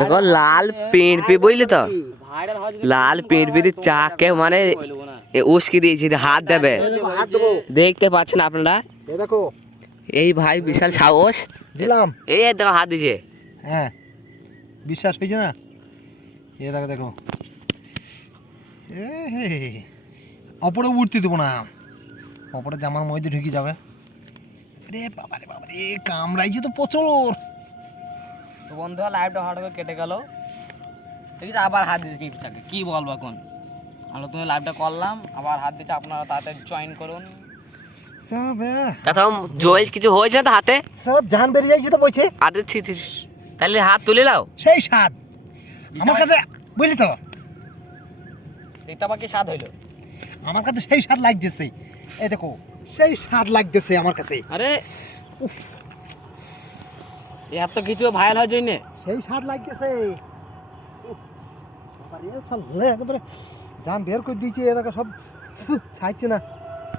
দেখো লাল পেঁড় বুঝলি তো, লাল পেঁড়ে চাকে মানে উস্কি দিয়েছি, হাত দেবে। দেখতে পাচ্ছেন আপনারা, দেখো এই ভাই বিশাল সাহস দিলাম, এই দেখো হাত দিছে। হ্যাঁ বিশ্বাস হয়েছে না? এ দেখো দেখো, অপরে উঠতে দেবো না, অপরে জামার মধ্যে ঢুকে যাবে। রে বাবারে বাবারে, কামড়াইছে তো প্রচুর। তো বন্ধুরা লাইভটা হঠাৎ করে কেটে গেল, ঠিক আছে আবার হাত দিয়েছে পিপটাকে, কি বলবো এখন। আমরা তো লাইভটা করলাম, আবার হাত দিচ্ছে, আপনারা তাড়াতাড়ি জয়েন করুন। জয় কিছু হয়েছে তো হাতে, সব জান বেরিয়ে যাইছে তো বলছে। আরে তাহলে হাত তুলে নাও, সেই স্বাদ আমার কাছে, বুঝলি তো? এটা আবার কি স্বাদ হইলো? আমার কাছে সেই স্বাদ লাগতেছে, এই দেখো সেই স্বাদ লাগতেছে আমার কাছে। আরে এত কিছু ভাইরাল হওয়ার জন্য সেই স্বাদ লাগতেছে। একেবারে জান বের করে দিয়েছে, এ দেখো সব ছাড়ছে না।